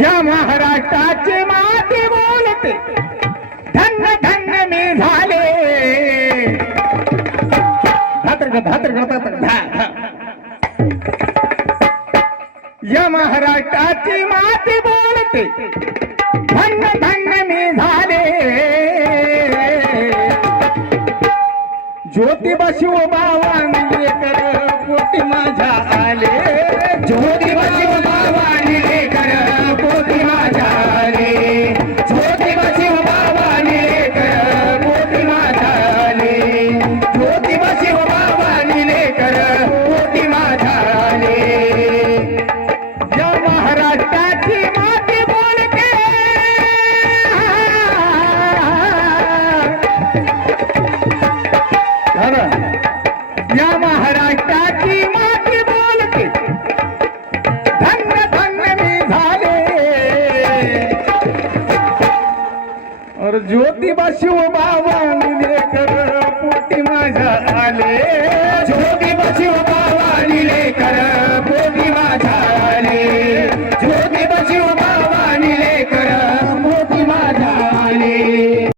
या महाराष्ट्राची माती बोलते. धन्य धन्य मी झाले. धातर धातर या महाराष्ट्राची माती बोलते. धन्य धन्य मी झाले. ज्योतिबा शिवबावांनी कर पोटी माझ्या आले. ज्योतिबा शिव या महाराष्ट्राची माती बोलते. धन्य धन्य मी झाले. अरे ज्योतिबा शिवबाबा लेकर पोटी माझ्या आले. ज्योतिबा शिव